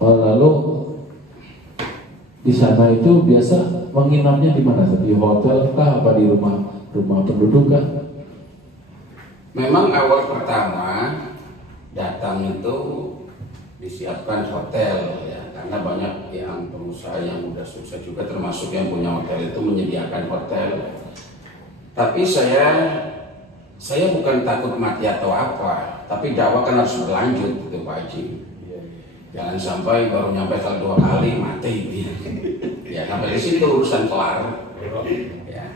Lalu di sana itu biasa menginapnya di mana? Di hotel kah? Apa di rumah penduduk kah? Memang awal pertama datang itu disiapkan hotel ya, karena banyak yang pengusaha yang udah sukses juga termasuk yang punya hotel itu menyediakan hotel. Tapi saya bukan takut mati atau apa, tapi dakwah kan harus berlanjut gitu Pak Haji. Jangan sampai baru nyampe kali 2 kali mati gitu. Ya sampai di situ urusan kelar. Ya.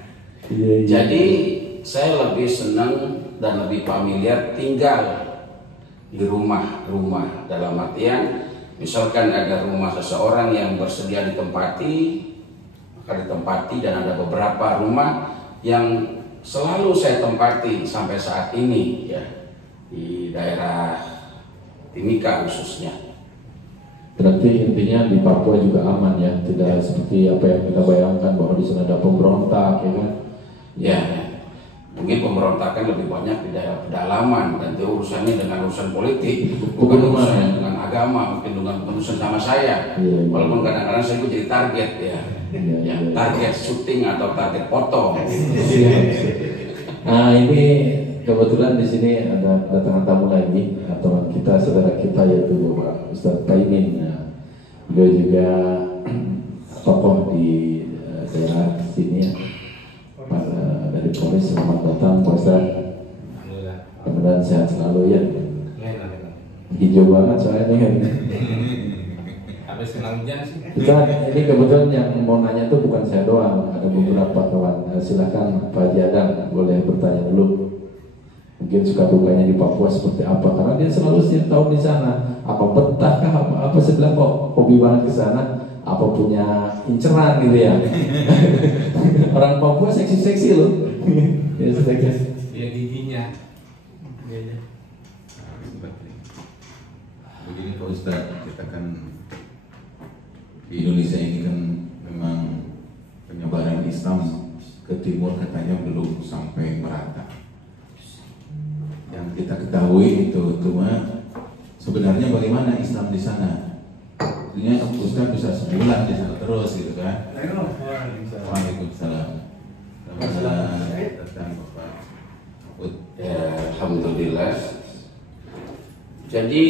Jadi saya lebih senang dan lebih familiar tinggal di rumah-rumah, dalam artian misalkan ada rumah seseorang yang bersedia ditempati, maka ditempati, dan ada beberapa rumah yang selalu saya tempati sampai saat ini ya, di daerah Timika khususnya. Berarti intinya di Papua juga aman ya, tidak seperti apa yang kita bayangkan bahwa di sana ada pemberontak ya kan? Ya, mungkin pemberontakan lebih banyak di daerah pedalaman dan itu urusannya dengan urusan politik, bukan urusannya dengan agama, mungkin dengan urusan sama saya. Walaupun kadang-kadang saya itu jadi target ya, target syuting atau target foto. Nah ini kebetulan di sini ada kedatangan tamu lagi, teman kita, saudara kita, yaitu Bapak Ustadz Paimin. Nah, beliau juga tokoh di daerah sini ya. Dari Polres. Selamat datang Pak Ustadz. Mudah-mudahan sehat selalu ya. Hijau banget soalnya nih hari ini. Habis kena hujan sih. Ini kebetulan yang mau nanya tuh bukan saya doang, ada beberapa kawan. Silakan Pak Haji Adam, boleh bertanya dulu. Mungkin suka dukanya di Papua seperti apa, karena dia selalu setiap tahun di sana. Apa betah kah, apa sebelah kok hobi banget ke sana, apa punya inceran gitu ya. Orang Papua seksi-seksi loh. Ya, dia giginya. Begini Pak Ustadz, kita kan di Indonesia ini kan memang penyebaran Islam ke timur katanya belum sampai merata. Yang kita ketahui itu cuma sebenarnya bagaimana Islam di sana. Artinya Ustaz bisa sebulan di sana terus gitu kan. Waalaikumsalam. Selamat datang Bapak. Ya, alhamdulillah. Jadi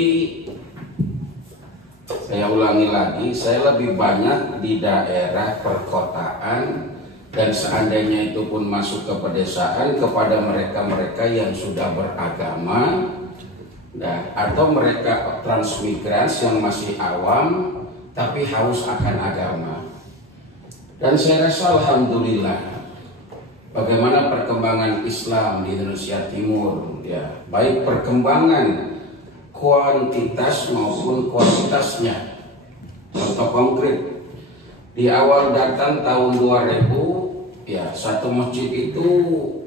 saya ulangi lagi, saya lebih banyak di daerah perkotaan, dan seandainya itu pun masuk ke pedesaan kepada mereka-mereka yang sudah beragama, nah, atau mereka transmigrasi yang masih awam tapi haus akan agama. Dan saya rasa alhamdulillah bagaimana perkembangan Islam di Indonesia Timur ya, baik perkembangan kuantitas maupun kualitasnya. Contoh konkret, di awal datang tahun 2000 ya, satu masjid itu,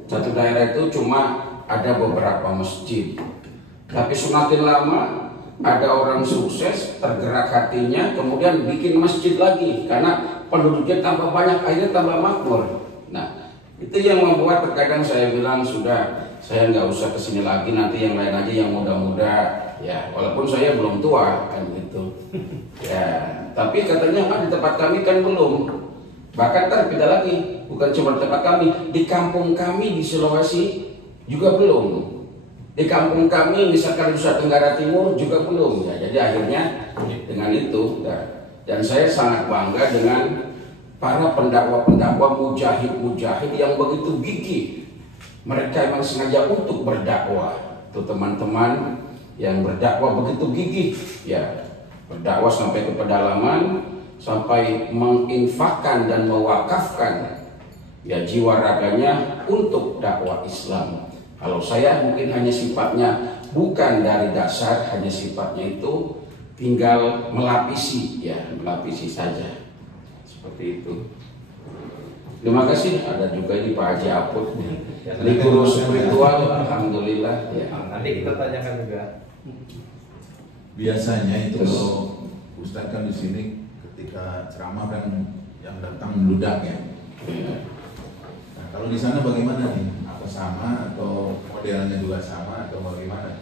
satu daerah itu cuma ada beberapa masjid. Tapi semakin lama ada orang sukses, tergerak hatinya, kemudian bikin masjid lagi karena penduduknya tambah banyak, akhirnya tambah makmur. Nah, itu yang membuat terkadang saya bilang sudah, saya nggak usah kesini lagi, nanti yang lain aja yang muda-muda. Ya, walaupun saya belum tua kan gitu. Ya, tapi katanya di tempat kami kan belum. Bahkan beda lagi, bukan cuma di tempat kami, di kampung kami di Sulawesi juga belum. Di kampung kami misalkan Nusa Tenggara Timur juga belum. Ya, jadi akhirnya dengan itu dan saya sangat bangga dengan para pendakwa-pendakwa mujahid-mujahid yang begitu gigih. Mereka memang sengaja untuk berdakwah. Itu teman-teman yang berdakwah begitu gigih, ya, berdakwah sampai ke pedalaman, sampai menginfakkan dan mewakafkan ya jiwa raganya untuk dakwah Islam. Kalau saya mungkin hanya sifatnya bukan dari dasar, hanya sifatnya itu tinggal melapisi, ya, melapisi saja, seperti itu. Terima kasih. Ada juga ini Pak Haji Aput, ini guru spiritual, alhamdulillah. Ya. Nanti kita tanyakan juga. Biasanya itu kalau Ustadz kan di sini ketika ceramah kan yang datang meludak ya. Nah, kalau di sana bagaimana nih? Apa sama atau modelnya juga sama atau bagaimana?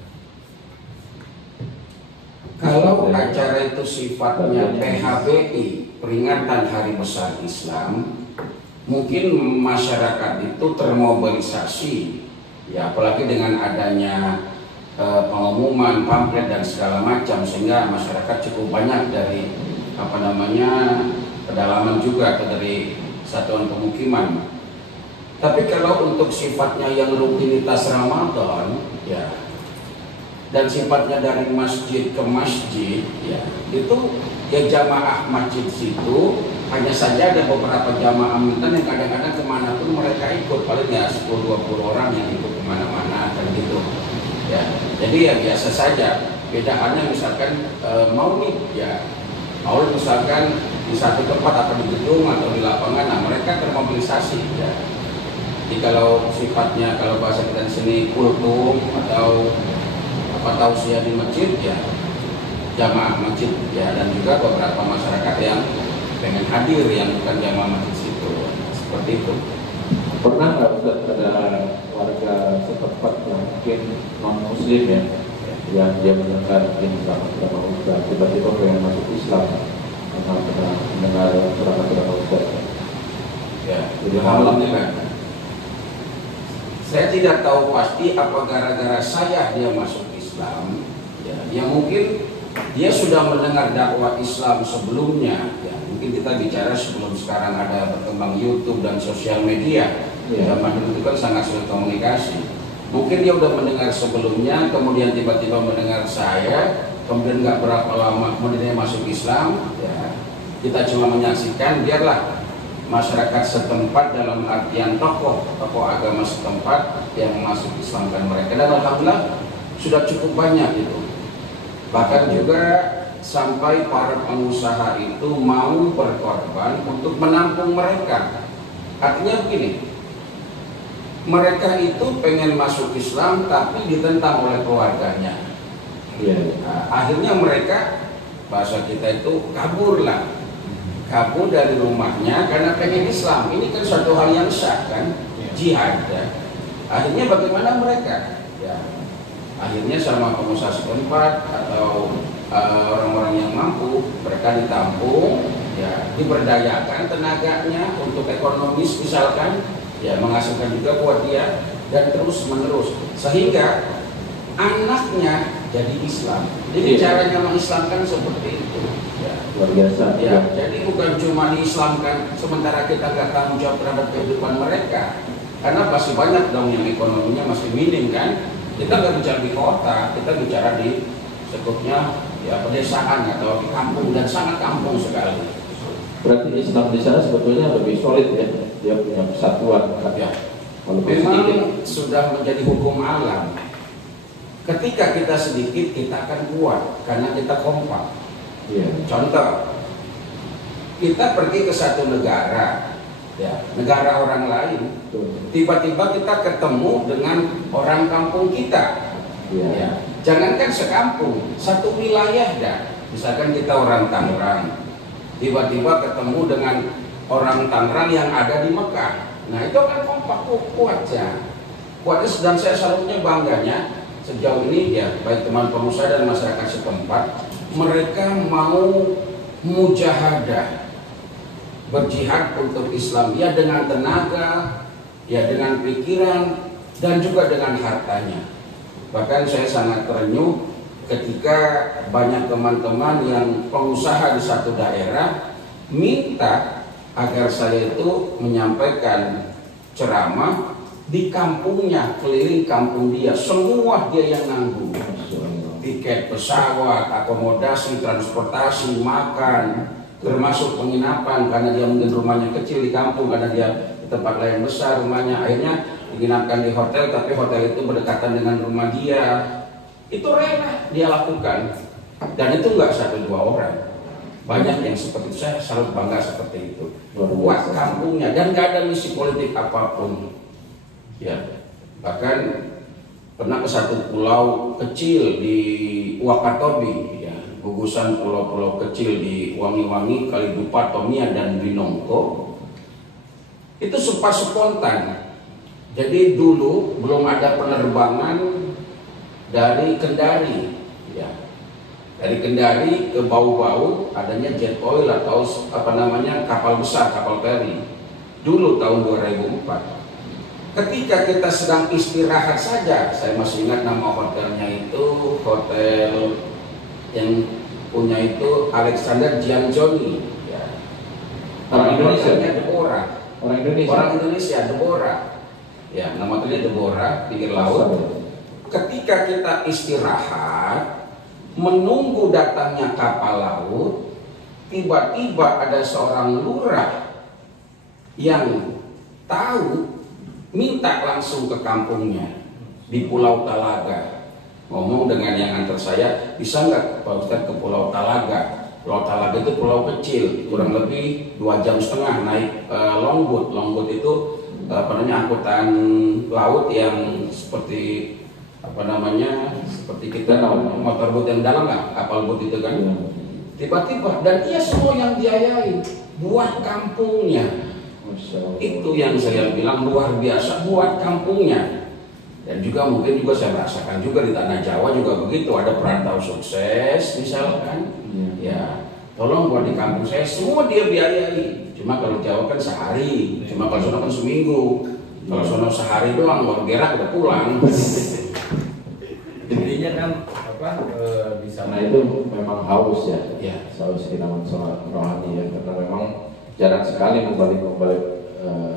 Kalau acara itu sifatnya PHBI, peringatan Hari Besar Islam, mungkin masyarakat itu termobilisasi, ya apalagi dengan adanya pengumuman, pamflet dan segala macam, sehingga masyarakat cukup banyak dari pedalaman juga atau dari satuan pemukiman. Tapi kalau untuk sifatnya yang rutinitas Ramadan, ya, dan sifatnya dari masjid ke masjid, ya, itu ya jamaah masjid situ hanya saja ada beberapa jamaah mintan yang kadang-kadang kemana pun mereka ikut, paling ya 10-20 orang yang ikut kemana-mana kan gitu. Ya, jadi ya biasa saja. Bedaannya misalkan mau nih, ya mau misalkan di satu tempat atau di gedung atau di lapangan, nah mereka termobilisasi. Ya. Jadi kalau sifatnya, kalau bahasa kita di sini kultum atau tausiah di masjid, ya jamaah masjid, ya, dan juga beberapa masyarakat yang pengen hadir yang bukan jamaah masjid situ, seperti itu. Pernah nggak Ustaz ada warga setempat yang mungkin non muslim ya, yang dia mendengar mungkin ceramah Ustaz, tiba-tiba pengen masuk Islam karena pernah mendengar ceramah Ustaz? Ya, jadi alhamdulillah. Saya tidak tahu pasti apa gara-gara saya dia masuk Islam, ya mungkin dia sudah mendengar dakwah Islam sebelumnya, ya mungkin kita bicara sebelum sekarang ada berkembang YouTube dan sosial media, ya dulu itu kan sangat sulit komunikasi. Mungkin dia udah mendengar sebelumnya, kemudian tiba-tiba mendengar saya, kemudian nggak berapa lama kemudian dia masuk Islam, ya kita cuma menyaksikan, biarlah masyarakat setempat dalam artian tokoh agama setempat yang masuk Islamkan mereka, dan alhamdulillah sudah cukup banyak itu. Bahkan juga sampai para pengusaha itu mau berkorban untuk menampung mereka. Artinya begini, mereka itu pengen masuk Islam tapi ditentang oleh keluarganya. Nah, akhirnya mereka, bahasa kita itu kabur dari rumahnya karena pengen Islam. Ini kan suatu hal yang sah kan, jihad ya. Akhirnya bagaimana mereka? Ya, akhirnya sama pengusaha setempat atau orang-orang yang mampu, mereka ditampung, ya diberdayakan tenaganya untuk ekonomis misalkan, ya menghasilkan juga buat dia, dan terus menerus sehingga anaknya jadi Islam. Jadi caranya mengislamkan seperti itu. Luar biasa. Ya, jadi bukan cuma diislamkan sementara kita nggak tanggung jawab terhadap kehidupan mereka, karena masih banyak dong yang ekonominya masih minim kan. Kita nggak bicara di kota, kita bicara di sekutnya ya pedesaan atau di kampung, dan sangat kampung sekali. Berarti Islam di sana sebetulnya lebih solid ya, dia punya persatuan. Ya, memang sudah menjadi hukum alam. Ketika kita sedikit, kita akan kuat karena kita kompak. Contoh, kita pergi ke satu negara, ya, negara orang lain, tiba-tiba kita ketemu dengan orang kampung kita, ya, jangankan sekampung, satu wilayah dah. Misalkan kita orang Tangerang, tiba-tiba ketemu dengan orang Tangerang yang ada di Mekah, nah itu kan kompak, kuat ya, kuatnya. Dan saya selalunya bangganya sejauh ini ya, baik teman pengusaha dan masyarakat setempat, mereka mau mujahadah, berjihad untuk Islam, ya dengan tenaga, ya dengan pikiran, dan juga dengan hartanya. Bahkan saya sangat terenyuh ketika banyak teman-teman yang pengusaha di satu daerah minta agar saya itu menyampaikan ceramah di kampungnya, keliling kampung dia, semua dia yang nanggung. Tiket pesawat, akomodasi, transportasi, makan, termasuk penginapan, karena dia mungkin rumahnya kecil di kampung, karena dia di tempat lain besar rumahnya, akhirnya diinapkan di hotel, tapi hotel itu berdekatan dengan rumah dia. Itu rela dia lakukan, dan itu nggak 1-2 orang, banyak yang seperti itu. Saya selalu bangga seperti itu, kuat kampungnya, dan nggak ada misi politik apapun. Ya, bahkan pernah ke satu pulau kecil di Wakatobi, ya, gugusan pulau-pulau kecil di Wangi-Wangi, Kalidupa, Tomia, dan Binongko. Itu spontan. Jadi dulu belum ada penerbangan dari Kendari, ya. Dari Kendari ke Bau-Bau adanya jet oil atau kapal besar, kapal feri. Dulu tahun 2004. Ketika kita sedang istirahat saja, saya masih ingat nama hotelnya itu hotel yang punya itu Alexander Gianjoni. Ya. Orang Indonesia. Deborah. Orang Indonesia. Orang Indonesia, Deborah. Ya, nama hotelnya Deborah, pinggir laut. Ketika kita istirahat, menunggu datangnya kapal laut, tiba-tiba ada seorang lurah yang tahu, minta langsung ke kampungnya di Pulau Talaga. Ngomong dengan yang antar saya, bisa nggak Pak Ustadz ke Pulau Talaga? Pulau Talaga itu pulau kecil, kurang lebih 2,5 jam naik longboat. Longboat itu angkutan laut yang seperti seperti kita motorboat yang dalam lah, kapal boat itu kan. Tiba-tiba, dan dia semua yang biayai buat kampungnya. Itu yang saya bilang luar biasa, buat kampungnya. Dan juga mungkin saya rasakan juga di tanah Jawa juga begitu, ada perantau sukses misalkan, ya tolong buat di kampung saya, semua dia biayai. Cuma kalau Jawa kan sehari, cuma kalau sono kan seminggu. Kalau sono sehari doang, baru gerak udah pulang. Intinya kan di sana itu memang haus ya, haus kita soal rohani ya, karena memang jarang sekali kembali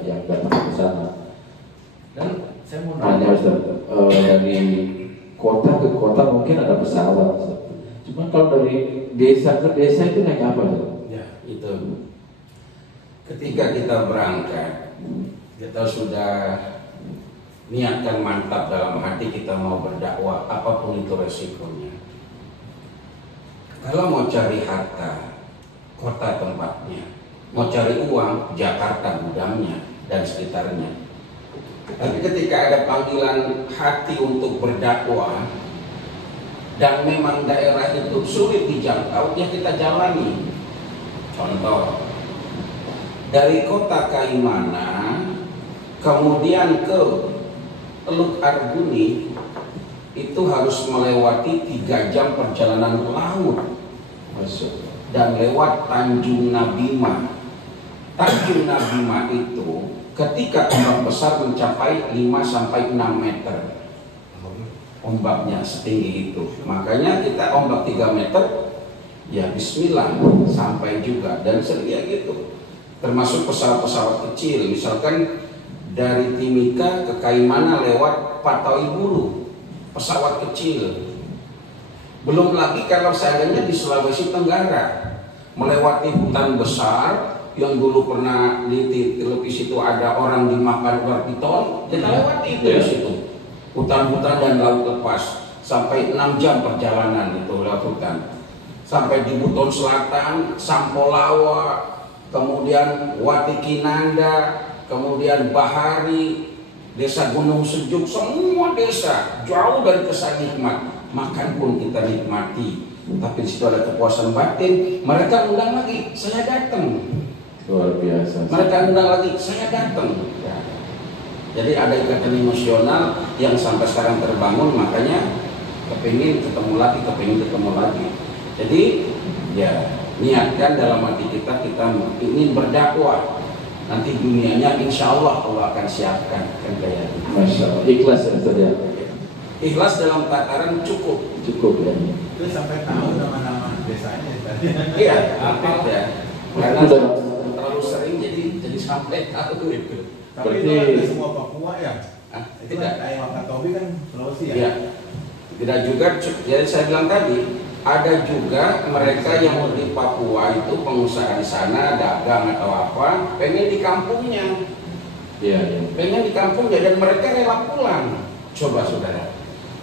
yang datang ke sana. Dan saya mau Hanya dari kota ke kota mungkin ada pesawat, cuma kalau dari desa ke desa itu naik apa? Ya itu. Ketika kita berangkat, kita sudah niatkan mantap dalam hati kita mau berdakwah, apapun itu resikonya. Kalau mau cari harta, kota tempatnya. Mau cari uang, Jakarta gudangnya dan sekitarnya. Tapi ketika ada panggilan hati untuk berdakwah dan memang daerah itu sulit dijangkau, ya kita jalani. Contoh, dari kota Kaimana kemudian ke Teluk Arguni itu harus melewati 3 jam perjalanan laut dan lewat Tanjung Nabima. Tanjung Nabima itu ketika ombak besar mencapai 5-6 meter, ombaknya setinggi itu, makanya kita ombak 3 meter ya bismillah sampai juga. Dan sering gitu, termasuk pesawat-pesawat kecil, misalkan dari Timika ke Kaimana lewat Pataui Bulu, pesawat kecil. Belum lagi kalau seandainya di Sulawesi Tenggara melewati hutan besar yang dulu pernah di televisi itu ada orang dimakan ular piton, kita lewati itu di situ. Hutan-hutan dan laut lepas sampai 6 jam perjalanan itu lewat hutan. Sampai di Buton Selatan, Sampolawa, kemudian Watikinanda, kemudian Bahari, desa Gunung Sejuk, semua desa jauh dari kesan nikmat. Makan pun kita nikmati, tapi di situ ada kepuasan batin. Mereka undang lagi, saya datang. Luar biasa. Mereka undang lagi, saya datang. Ya. Jadi ada ikatan emosional yang sampai sekarang terbangun, makanya kepingin ketemu lagi. Jadi ya niatkan dalam hati kita ingin berdakwah. Nanti dunianya insya Allah akan siapkan kan kayak gitu. Masya Allah. Ikhlas ya Ustaz ya. Ikhlas dalam tataran cukup ya. Itu sampai tahu nama-nama desanya tadi. Iya, apa ya? Karena terlalu sering jadi sampai tahu itu. Tapi itu ada semua Papua ya? Itu Tidak. kayak Wakatobi kan Sulawesi ya? Iya. Tidak juga. Jadi saya bilang tadi ada juga mereka yang di Papua itu pengusaha di sana dagang atau apa, pengen di kampungnya. Iya. Pengen di kampungnya dan mereka rela pulang. Coba saudara.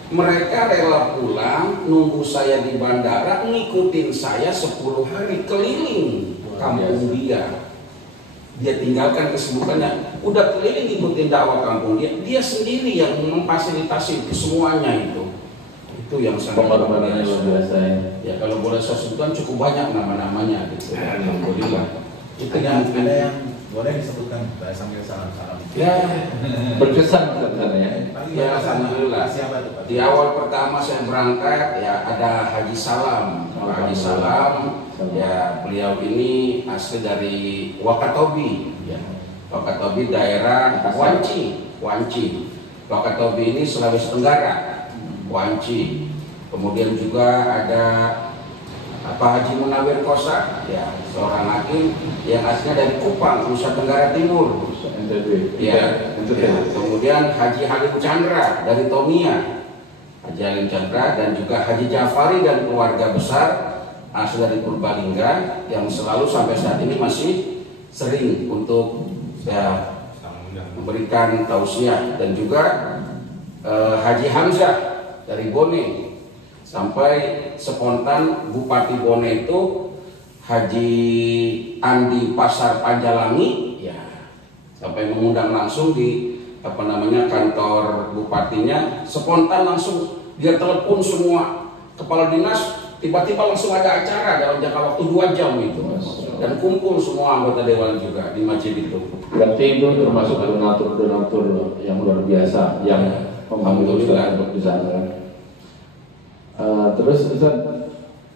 Mereka rela pulang, nunggu saya di bandara, ngikutin saya 10 hari keliling kampung dia. Dia tinggalkan kesibukannya, udah keliling ngikutin dakwah kampung dia. Dia sendiri yang memfasilitasi semuanya itu. Itu yang sangat pengorbanannya luar biasa ya. Ya kalau boleh saya sebutkan cukup banyak nama-namanya gitu. Alhamdulillah. Itu Ada yang boleh disebutkan sambil salam-salam. Ya, Berkesan katanya. ya alhamdulillah. Siapa tuh Pak? Di awal pertama saya berangkat ya ada Haji Salam. Pak Haji Salam, ya beliau ini asli dari Wakatobi. Ya. Wakatobi daerah Wanci. Wakatobi ini Sulawesi Tenggara. Wanci. Kemudian juga ada Pak Haji Munawir Kosa, ya seorang hakim yang aslinya dari Kupang, Nusa Tenggara Timur. Ya. Kemudian Haji Halim Chandra dari Tomia, Haji Halim Chandra, dan juga Haji Jafari dan keluarga besar asli dari Purbalingga yang selalu sampai saat ini masih sering untuk ya, memberikan tausiah, dan juga Haji Hamzah dari Bone. Sampai spontan Bupati Bone itu Haji Andi Pasar Panjalangi, ya sampai mengundang langsung di kantor bupatinya, spontan langsung dia telepon semua kepala dinas, tiba-tiba langsung ada acara dalam jangka waktu 2 jam itu, dan kumpul semua anggota dewan juga di masjid itu. Berarti itu termasuk donatur yang luar biasa yang membantu Ustaz untuk di sana. Terus Ustaz,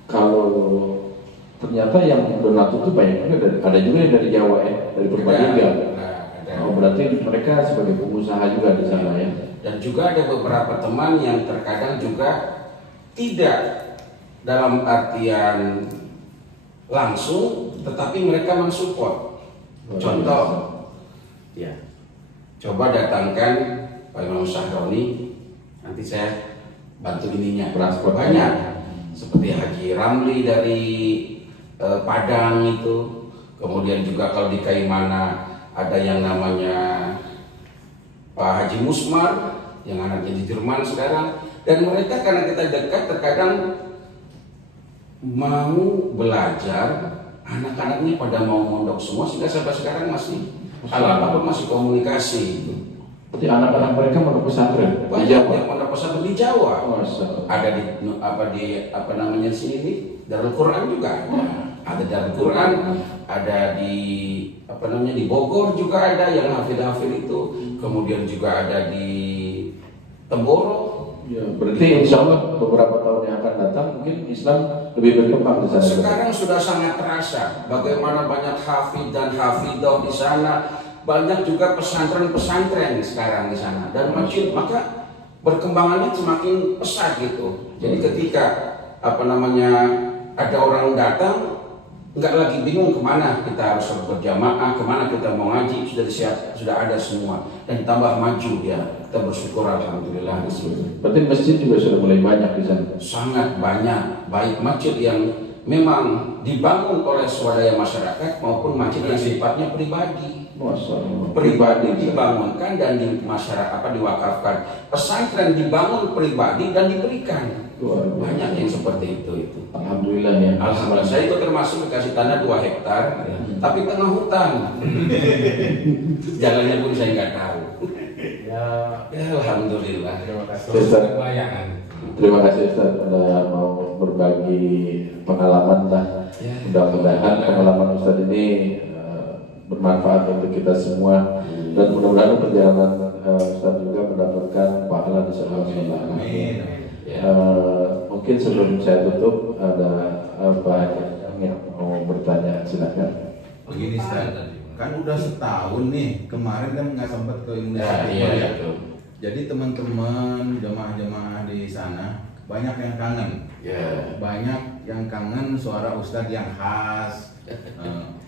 kalau ternyata yang donatur itu banyak juga, ada juga yang dari Jawa ya, dari Purbalingga. Oh, berarti mereka sebagai pengusaha juga di sana ya. Dan juga ada beberapa teman yang terkadang juga tidak dalam artian langsung, tetapi mereka mensupport. Contoh, ya, coba datangkan Pak Imam Syahroni, nanti saya bantu ininya. Transport Banyak, seperti Haji Ramli dari Padang itu, kemudian juga kalau di Kaimana ada yang namanya Pak Haji Musmar yang anaknya di Jerman sekarang, dan mereka karena kita dekat terkadang mau belajar, anak-anaknya pada mau mondok semua, sehingga sampai sekarang masih apa masih komunikasi. Jadi anak-anak mereka mondok pesantren di Banyak Jawa. yang mondok pesantren di Jawa. Ada di sini Darul Quran juga ada Darul Quran, ada di di Bogor juga ada yang hafid-hafid itu, kemudian juga ada di Temboro. Ya, berarti insya Allah beberapa tahun yang akan datang mungkin Islam lebih berkembang di sana. Sekarang sudah sangat terasa bagaimana banyak hafid dan hafidah di sana, banyak juga pesantren-pesantren sekarang di sana, dan masjid, maka perkembangannya semakin pesat gitu. Jadi ketika ada orang datang, nggak lagi bingung kemana kita harus berjamaah, kemana kita mau ngaji, sudah disiap, sudah ada semua, dan tambah maju ya. Kita bersyukur alhamdulillah di sini. Berarti masjid juga sudah mulai banyak di sana. Sangat banyak, baik masjid yang memang dibangun oleh swadaya masyarakat maupun masjid yang sifatnya pribadi. Pribadi dibangunkan dan di masyarakat diwakafkan. Pesantren dibangun pribadi dan diberikan. Banyak yang seperti itu. Alhamdulillah ya. Alhamdulillah. Saya itu termasuk dikasih tanah 2 hektar, tapi tengah hutan. Jalannya pun saya nggak tahu. Ya, Alhamdulillah. terima kasih. Ustaz. Layangan. Terima kasih Ustaz sudah mau berbagi pengalaman lah. Mudah-mudahan pengalaman Ustaz ini bermanfaat untuk kita semua, dan mudah-mudahan perjalanan Ustaz juga mendapatkan pahala di surga. Amin. Mungkin sebelum saya tutup ada apa yang mau bertanya, silakan. Begini Ustaz, kan udah setahun nih, kemarin kan nggak sempat ke Indonesia. Iya. Jadi teman-teman jemaah-jemaah di sana banyak yang kangen. Ya. Banyak yang kangen suara Ustadz yang khas,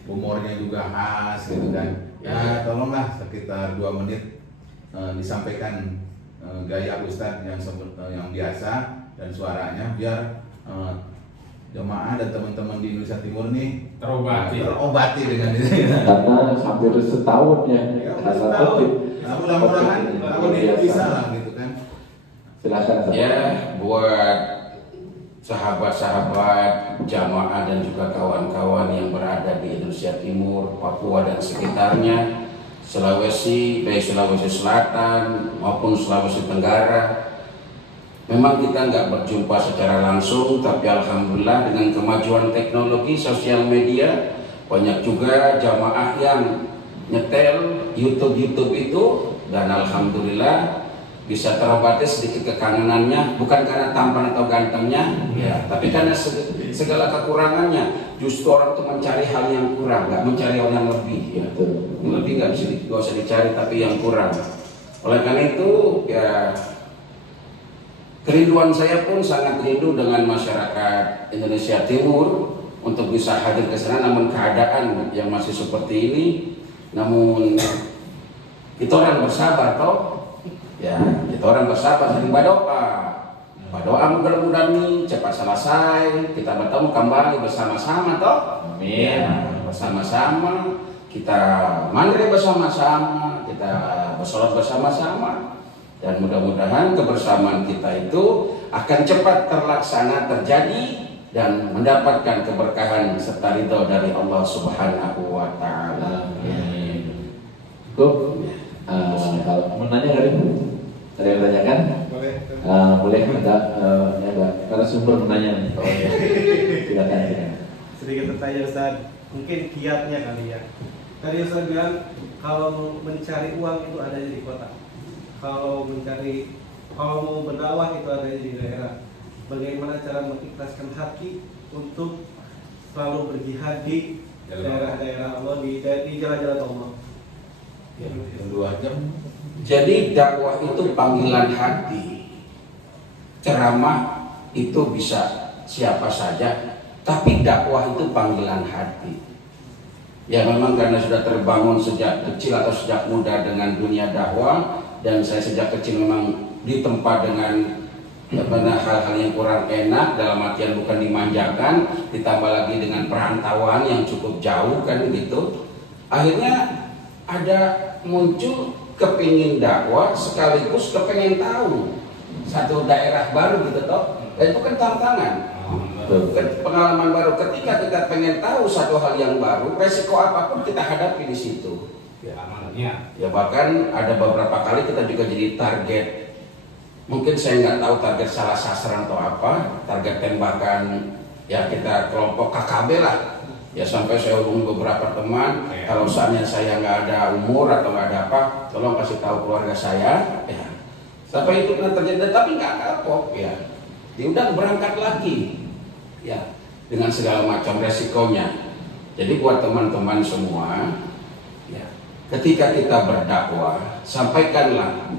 humornya juga khas gitu kan. Ya tolonglah sekitar 2 menit disampaikan gaya Ustadz yang biasa dan suaranya, biar jemaah dan teman-teman di Indonesia Timur nih terobati dengan ini. Karena hampir setahun ya. Ya, udah setahun. Nah, mudah-mudahan tahun ini bisa lah gitu kan. Silakan. Ya, buat sahabat-sahabat jamaah dan juga kawan-kawan yang berada di Indonesia Timur, Papua dan sekitarnya, Sulawesi Selatan maupun Sulawesi Tenggara. Memang kita nggak berjumpa secara langsung, tapi alhamdulillah dengan kemajuan teknologi sosial media, Banyak juga jamaah yang nyetel YouTube itu, dan alhamdulillah bisa terobati sedikit kekangenannya, bukan karena tampan atau gantengnya, ya, tapi karena segala kekurangannya. Justru orang itu mencari hal yang kurang, nggak mencari hal yang lebih. Ya. Yang lebih nggak usah dicari, tapi yang kurang. Oleh karena itu, ya, kerinduan saya pun sangat rindu dengan masyarakat Indonesia Timur untuk bisa hadir ke sana, namun keadaan yang masih seperti ini. Namun kita orang bersabar toh, ya, kita orang bersabar, sering berdoa mudah-mudahan ini cepat selesai, kita bertemu kembali bersama-sama toh. Amin. Ya, bersama-sama, kita mandiri bersama-sama, kita bersolat bersama-sama, dan mudah-mudahan kebersamaan kita itu akan cepat terlaksana, terjadi, dan mendapatkan keberkahan serta ridho dari Allah Subhanahu wa Ta'ala. Cukup. Kalau mau nanya kali, ada yang tanyakan? Boleh ada karena sumber menanya. Silakan. Sedikit bertanya Ustaz, mungkin kiatnya kali ya. Tadi Ustaz bilang kalau mencari uang itu ada di kota. Kalau mau berdakwah itu ada di daerah. Bagaimana cara mengikhlaskan hati untuk selalu berjihad di daerah-daerah Allah, di jalan-jalan Allah. Jadi dakwah itu panggilan hati. Ceramah itu bisa siapa saja, tapi dakwah itu panggilan hati. Ya memang karena sudah terbangun sejak kecil atau sejak muda dengan dunia dakwah, dan saya sejak kecil memang ditempa dengan hal-hal yang kurang enak, dalam artian bukan dimanjakan, ditambah lagi dengan perantauan yang cukup jauh kan gitu. Akhirnya ada muncul kepingin dakwah sekaligus kepingin tahu satu daerah baru gitu toh. Dan itu kan tantangan, pengalaman baru. Ketika kita pengen tahu satu hal yang baru, resiko apapun kita hadapi di situ. Ya bahkan ada beberapa kali kita juga jadi target. Mungkin saya nggak tahu target salah sasaran atau apa, target tembakan, ya kita kelompok KKB lah. Ya sampai saya hubungi beberapa teman, kalau misalnya saya nggak ada umur atau nggak ada apa, tolong kasih tahu keluarga saya. Ya. Sampai itu pernah terjadi, tapi nggak kapok ya. Diundang berangkat lagi, ya dengan segala macam resikonya. Jadi buat teman-teman semua, ya, ketika kita berdakwah, sampaikanlah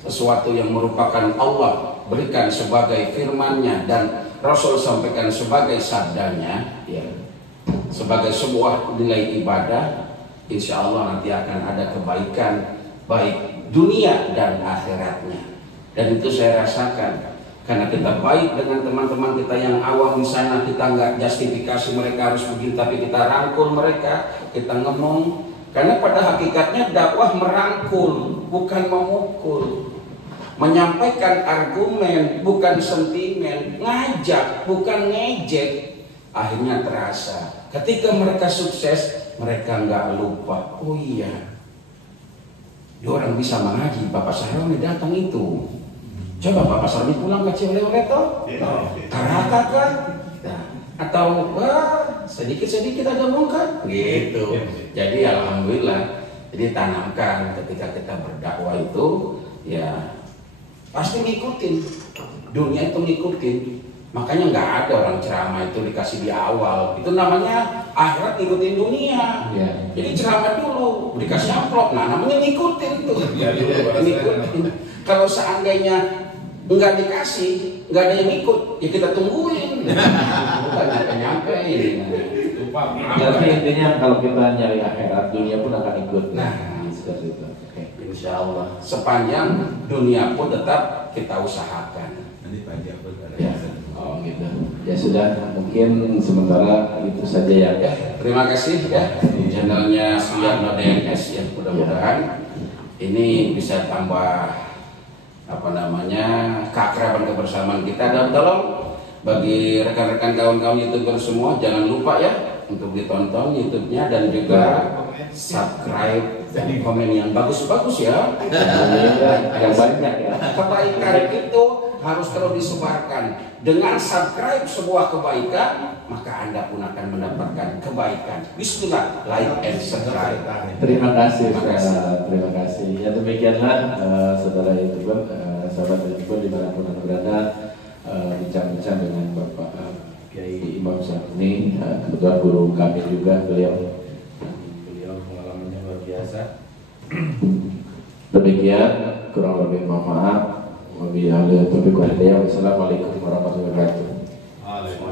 sesuatu yang merupakan Allah berikan sebagai firman-Nya dan Rasul sampaikan sebagai sabdanya, ya, sebagai sebuah nilai ibadah. Insya Allah nanti akan ada kebaikan baik dunia dan akhiratnya. Dan itu saya rasakan karena kita baik dengan teman-teman kita yang awam di sana, kita nggak justifikasi mereka harus begini, tapi kita rangkul mereka, kita ngomong. Karena pada hakikatnya dakwah merangkul, bukan memukul. Menyampaikan argumen, bukan sentimen. Ngajak, bukan ngejek. Akhirnya terasa. Ketika mereka sukses, mereka nggak lupa. Oh iya, dia orang bisa mengaji. Bapak Saroni datang itu. Coba Bapak Saroni pulang ke Cileure toh? Karata kan? Atau sedikit-sedikit ada mungkin gitu. Jadi alhamdulillah, jadi tanamkan ketika kita berdakwah itu, ya pasti ngikutin, dunia itu ngikutin. Makanya nggak ada orang ceramah itu dikasih di awal, itu namanya akhirat ngikutin dunia. Jadi ceramah dulu, dikasih amplop, nah namanya ngikutin tuh. Ngikutin. Kalau seandainya nggak dikasih, nggak ada yang ikut, ya kita tungguin. Bukan nyampe-nyampe ini. Jadi intinya kalau kita nyari akhirat, dunia pun akan ikut. Nah, seperti itu. Insya Allah. Sepanjang dunia pun tetap kita usahakan. Nanti pagi apa ada Ya. Oh gitu. Ya sudah, mungkin sementara itu saja ya. Terima kasih ya channelnya Suyarno DNS ya. Mudah-mudahan ini bisa tambah keakraban kebersamaan kita. Dan tolong bagi rekan-rekan kawan-kawan YouTuber semua jangan lupa ya untuk ditonton YouTube-nya dan juga subscribe dan komen yang bagus-bagus ya. Yang banyak ya. Kebaikan itu harus terus disebarkan. Dengan subscribe sebuah kebaikan, maka Anda pun akan mendapatkan kebaikan. Bismillah, like and subscribe. Terima kasih, Terima kasih. terima kasih. Ya demikianlah saudara YouTuber, sahabat YouTuber dimanapun Anda berada, bincang-bincang dengan Bapak Kiai Imam Syafni, kebetulan guru kami juga beliau pengalamannya luar biasa. Demikian, kurang lebih mohon maaf. Wabillahi taufiq wal hidayah. Wassalamualaikum warahmatullahi wabarakatuh.